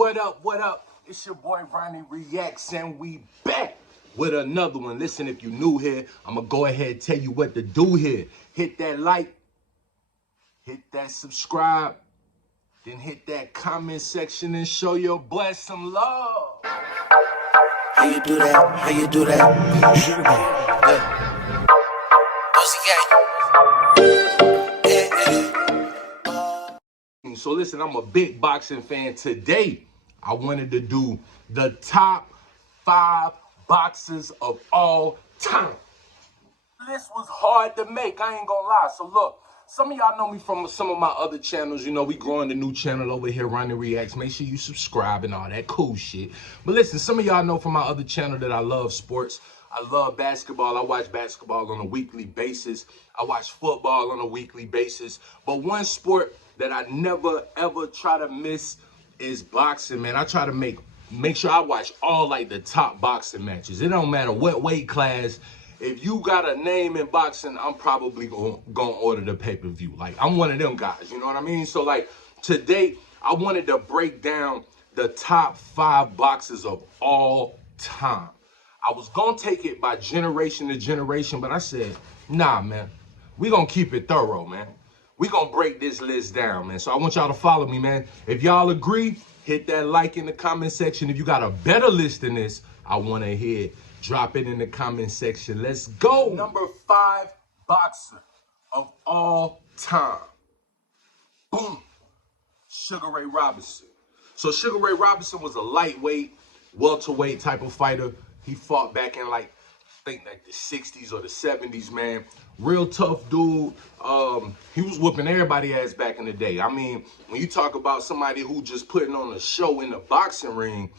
What up, what up? It's your boy Ronnie Reacts and we back with another one. Listen, if you new here, I'm gonna go ahead and tell you what to do here. Hit that like, hit that subscribe, then hit that comment section and show your boy some love. How you do that? How you do that? Sugar So listen, I'm a big boxing fan. Today, I wanted to do the top 5 boxers of all time. This was hard to make, I ain't gonna lie. So look, some of y'all know me from some of my other channels. You know, we growing the new channel over here, Ronnie Reacts. Make sure you subscribe and all that cool shit. But listen, some of y'all know from my other channel that I love sports. I love basketball. I watch basketball on a weekly basis. I watch football on a weekly basis. But one sport that I never ever try to miss is boxing, man. I try to make sure I watch all like the top boxing matches. It don't matter what weight class. If you got a name in boxing, I'm probably gonna order the pay-per-view. Like, I'm one of them guys, you know what I mean? So like today, I wanted to break down the top 5 boxers of all time. I was gonna take it by generation to generation, but I said, nah, man, we gonna keep it thorough, man. We gonna break this list down, man. So I want y'all to follow me, man. If y'all agree, hit that like in the comment section. If you got a better list than this, I wanna hear it. Drop it in the comment section. Let's go. Number 5 boxer of all time. Boom. Sugar Ray Robinson. So Sugar Ray Robinson was a lightweight, welterweight type of fighter. He fought back in like the 60s or the 70s, man. Real tough dude. He was whooping everybody's ass back in the day. I mean, when you talk about somebody who just putting on a show in the boxing ring,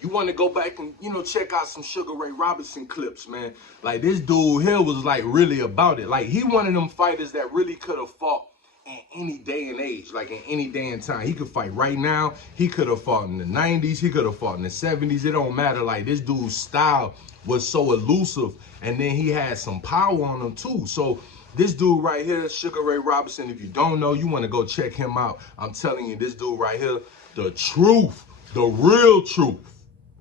you want to go back and, you know, check out some Sugar Ray Robinson clips, man. Like, this dude here was like really about it. Like, he one of them fighters that really could have fought in any day and age, like in any day and time. He could fight right now. He could have fought in the 90s. He could have fought in the 70s. It don't matter. Like, this dude's style was so elusive, and then he had some power on him too. So this dude right here, Sugar Ray Robinson, if you don't know, you want to go check him out. I'm telling you, this dude right here, the truth, the real truth.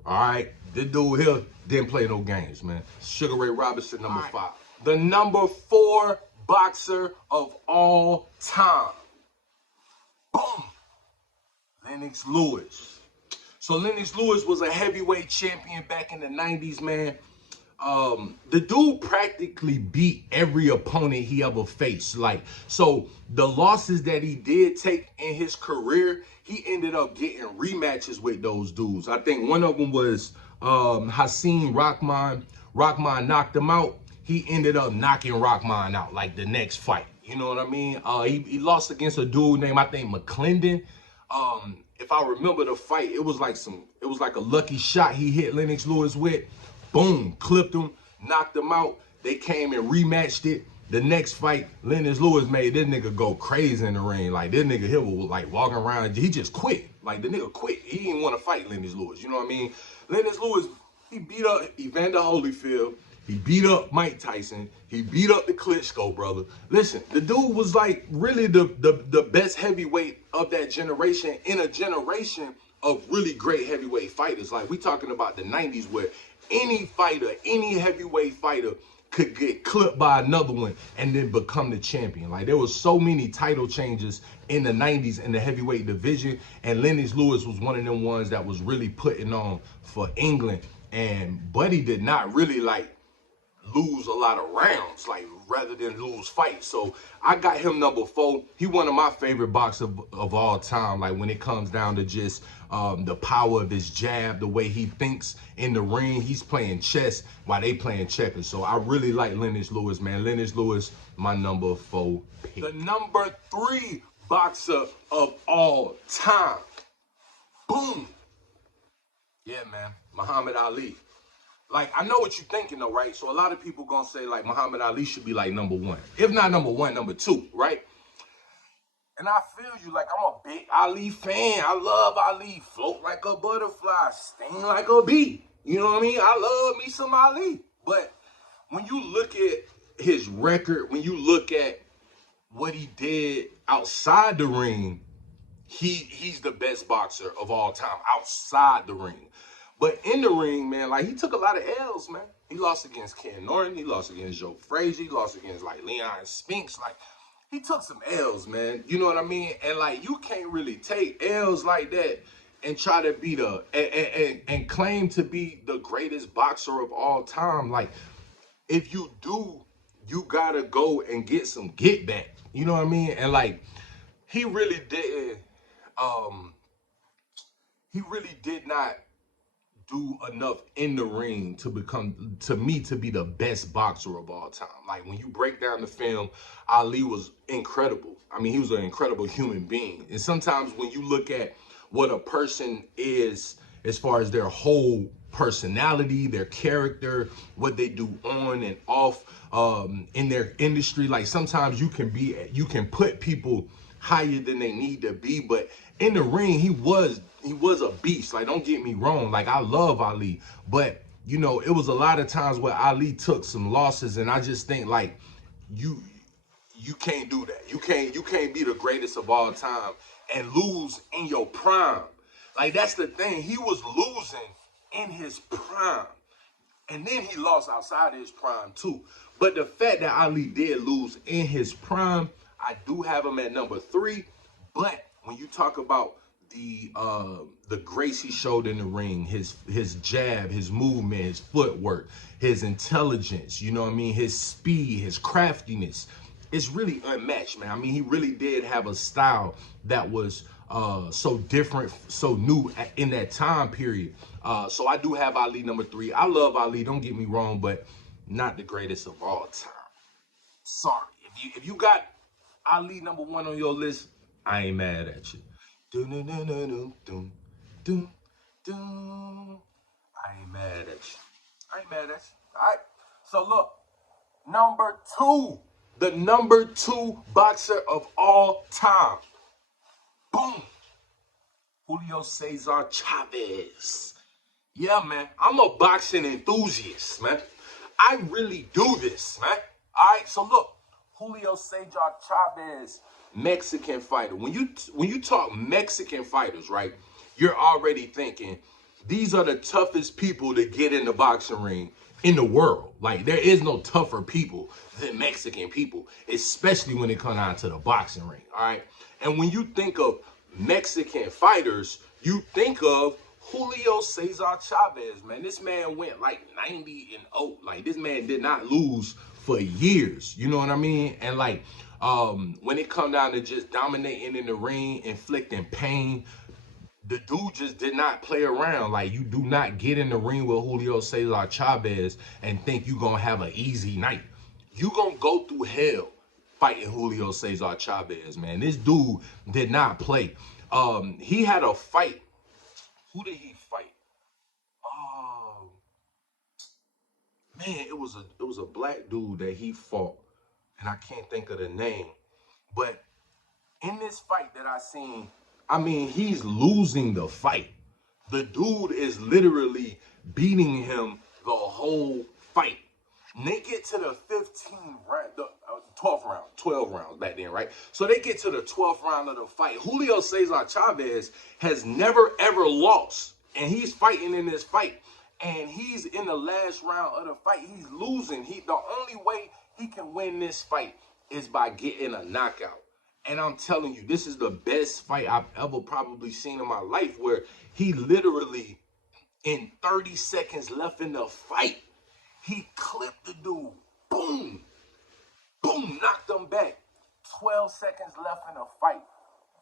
All right, this dude here didn't play no games, man. Sugar Ray Robinson, number 5. The number 4 boxer of all time. Boom. Len Lewis. So Len Lewis was a heavyweight champion back in the 90s, man. The dude practically beat every opponent he ever faced. Like, so the losses that he did take in his career, he ended up getting rematches with those dudes. I think one of them was Hasim Rahman. Rahman knocked him out. He ended up knocking Rahman out like the next fight. You know what I mean? He lost against a dude named, I think, McClendon. If I remember the fight, it was like a lucky shot he hit Len Lewis with. Boom, clipped him, knocked him out. They came and rematched it. The next fight, Len Lewis made this nigga go crazy in the ring. Like, this nigga here was like walking around. He just quit. Like, the nigga quit. He didn't want to fight Len Lewis. You know what I mean? Len Lewis, he beat up Evander Holyfield. He beat up Mike Tyson. He beat up the Klitschko brother. Listen, the dude was like really the best heavyweight of that generation, in a generation of really great heavyweight fighters. Like, we talking about the 90s where any fighter, any heavyweight fighter could get clipped by another one and then become the champion. Like, there was so many title changes in the 90s in the heavyweight division, and Len Lewis was one of them ones that was really putting on for England. And Buddy did not really like lose a lot of rounds, like, rather than lose fights. So I got him number 4. He one of my favorite boxers of all time. Like, when it comes down to just the power of his jab, the way he thinks in the ring, he's playing chess while they playing checkers. So I really like Len Lewis, man. Len Lewis, my number 4 pick. The number 3 boxer of all time. Boom. Yeah, man. Muhammad Ali. Like, I know what you're thinking though, right? So a lot of people gonna say like Muhammad Ali should be like number 1. If not number 1, number 2, right? And I feel you. Like, I'm a big Ali fan. I love Ali. Float like a butterfly, sting like a bee. You know what I mean? I love me some Ali. But when you look at his record, when you look at what he did outside the ring, he's the best boxer of all time outside the ring. But in the ring, man, like he took a lot of L's, man. He lost against Ken Norton, he lost against Joe Frazier, he lost against like Leon Spinks. Like he took some L's, man. You know what I mean? And like you can't really take L's like that and try to be the and claim to be the greatest boxer of all time. Like if you do, you gotta go and get some get back. You know what I mean? And like he really didn't um he really did not do enough in the ring to become, to me, to be the best boxer of all time. Like when you break down the film, Ali was incredible. I mean, he was an incredible human being. And sometimes when you look at what a person is as far as their whole personality, their character, what they do on and off in their industry, like sometimes you can put people higher than they need to be, but in the ring he was a beast. Like don't get me wrong, like I love Ali, but you know it was a lot of times where Ali took some losses, and I just think like you you can't do that. You can't be the greatest of all time and lose in your prime. Like that's the thing. He was losing in his prime. And then he lost outside of his prime too. But the fact that Ali did lose in his prime, I do have him at number 3. But when you talk about the grace he showed in the ring, his jab, his movement, his footwork, his intelligence, you know what I mean, his speed, his craftiness, it's really unmatched, man. I mean, he really did have a style that was so different, so new in that time period. So I do have Ali number 3. I love Ali, don't get me wrong, but not the greatest of all time. Sorry. If you got Ali number 1 on your list, I ain't mad at you. Dun, dun, dun, dun, dun, dun, dun, dun. I ain't mad at you. I ain't mad at you. All right. So look, number 2, the number 2 boxer of all time. Boom. Julio Cesar Chavez. Yeah, man. I'm a boxing enthusiast, man. I really do this, man. All right. So look, Julio Cesar Chavez, Mexican fighter. When you talk Mexican fighters, right? You're already thinking these are the toughest people to get in the boxing ring in the world. Like there is no tougher people than Mexican people, especially when it comes down to the boxing ring. All right. And when you think of Mexican fighters, you think of Julio Cesar Chavez, man. This man went like 90-0. Like this man did not lose for years. You know what I mean? And like when it come down to just dominating in the ring, inflicting pain, the dude just did not play around. Like you do not get in the ring with Julio Cesar Chavez and think you gonna have an easy night. You gonna go through hell fighting Julio Cesar Chavez, man. This dude did not play. He had a fight. Who did he fight? Oh man, it was a black dude that he fought, and I can't think of the name. But in this fight that I seen, I mean, he's losing the fight. The dude is literally beating him the whole fight. And they get to the 15th round, the 12th round, 12 rounds back then, right? So they get to the 12th round of the fight. Julio Cesar Chavez has never ever lost, and he's fighting in this fight. And he's in the last round of the fight. He's losing. The only way he can win this fight is by getting a knockout. And I'm telling you, this is the best fight I've ever probably seen in my life, where he literally, in 30 seconds left in the fight, he clipped the dude. Boom. Boom. Knocked him back. 12 seconds left in the fight.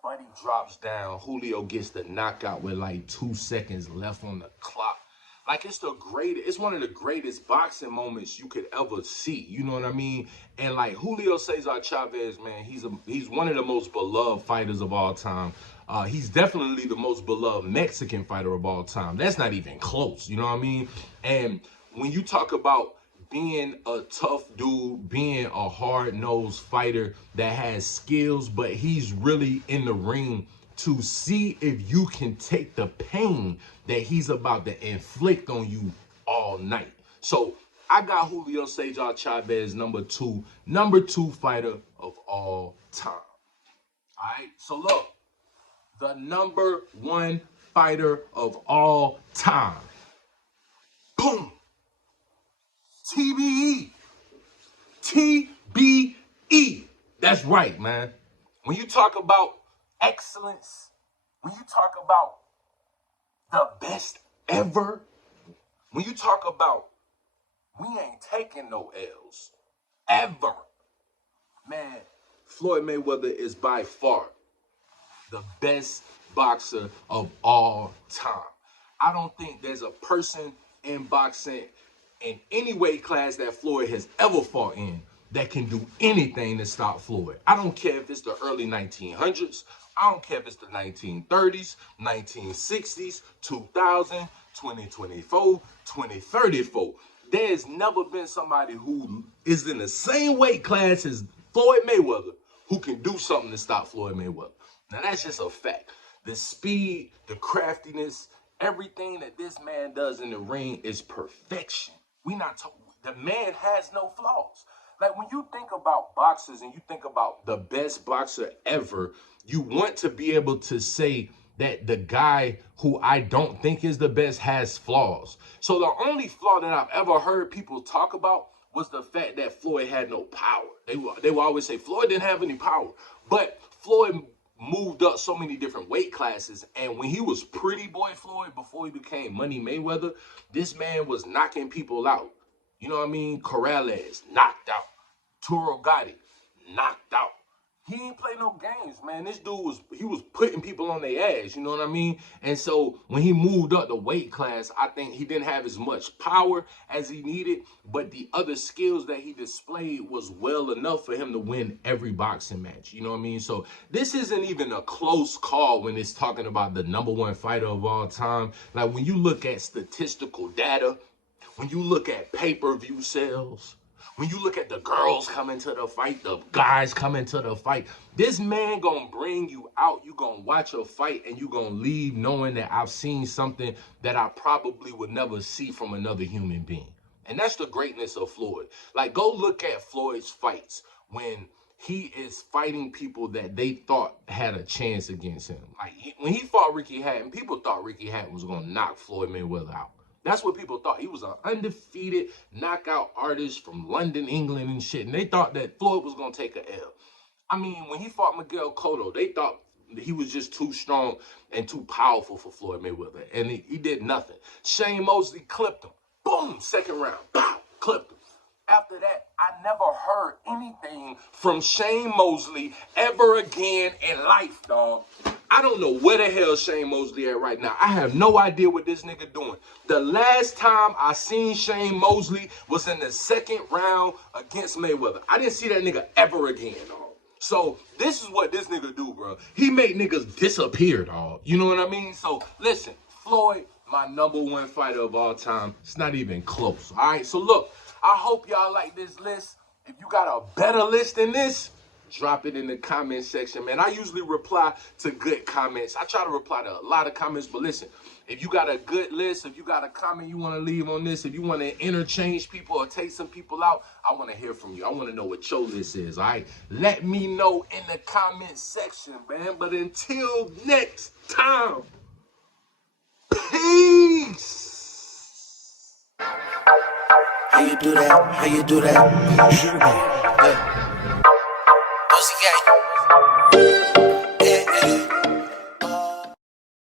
Buddy drops down. Julio gets the knockout with like 2 seconds left on the clock. Like it's one of the greatest boxing moments you could ever see. You know what I mean? And like Julio Cesar Chavez, man, he's one of the most beloved fighters of all time. He's definitely the most beloved Mexican fighter of all time. That's not even close. You know what I mean? And when you talk about being a tough dude, being a hard-nosed fighter that has skills, but he's really in the ring to see if you can take the pain that he's about to inflict on you all night. So I got Julio Cesar Chavez number 2 fighter of all time. All right, so look, the number one fighter of all time. Boom. TBE. TBE. That's right, man. When you talk about excellence, when you talk about the best ever, when you talk about we ain't taking no L's ever, man, Floyd Mayweather is by far the best boxer of all time. I don't think there's a person in boxing in any weight class that Floyd has ever fought in that can do anything to stop Floyd. I don't care if it's the early 1900s. I don't care if it's the 1930s, 1960s, 2000, 2024, 2034. There's never been somebody who is in the same weight class as Floyd Mayweather who can do something to stop Floyd Mayweather. Now, that's just a fact. The speed, the craftiness, everything that this man does in the ring is perfection. The man has no flaws. Like, when you think about boxers and you think about the best boxer ever, you want to be able to say that the guy who I don't think is the best has flaws. So the only flaw that I've ever heard people talk about was the fact that Floyd had no power. They will always say Floyd didn't have any power. But Floyd moved up so many different weight classes, and when he was Pretty Boy Floyd before he became Money Mayweather, this man was knocking people out. You know what I mean? Corrales, knocked out. Turo Gotti, knocked out. He ain't play no games, man. This dude was putting people on their ass, you know what I mean? And so when he moved up the weight class, I think he didn't have as much power as he needed, but the other skills that he displayed was well enough for him to win every boxing match, you know what I mean? So this isn't even a close call when it's talking about the number one fighter of all time. Like, when you look at statistical data, when you look at pay-per-view sales, when you look at the girls coming to the fight, the guys coming to the fight, this man gonna bring you out. You gonna watch a fight and you gonna leave knowing that I've seen something that I probably would never see from another human being. And that's the greatness of Floyd. Like, go look at Floyd's fights when he is fighting people that they thought had a chance against him. Like, when he fought Ricky Hatton, people thought Ricky Hatton was gonna knock Floyd Mayweather out. That's what people thought. He was an undefeated knockout artist from London, England and shit. And they thought that Floyd was going to take a L. I mean, when he fought Miguel Cotto, they thought he was just too strong and too powerful for Floyd Mayweather. And he did nothing. Shane Mosley clipped him. Boom, second round. Pow, clipped him. After that, I never heard anything from Shane Mosley ever again in life, dog. I don't know where the hell Shane Mosley at right now. I have no idea what this nigga doing. The last time I seen Shane Mosley was in the second round against Mayweather. I didn't see that nigga ever again, dog. So this is what this nigga do, bro. He make niggas disappear, dog. You know what I mean? So listen, Floyd, my number one fighter of all time. It's not even close, all right? So look, I hope y'all like this list. If you got a better list than this, drop it in the comment section, man. I usually reply to good comments. I try to reply to a lot of comments, but listen, if you got a good list, if you got a comment you want to leave on this, if you want to interchange people or take some people out, I want to hear from you. I want to know what your list is, all right? Let me know in the comment section, man. But until next time, peace. How you do that? How you do that?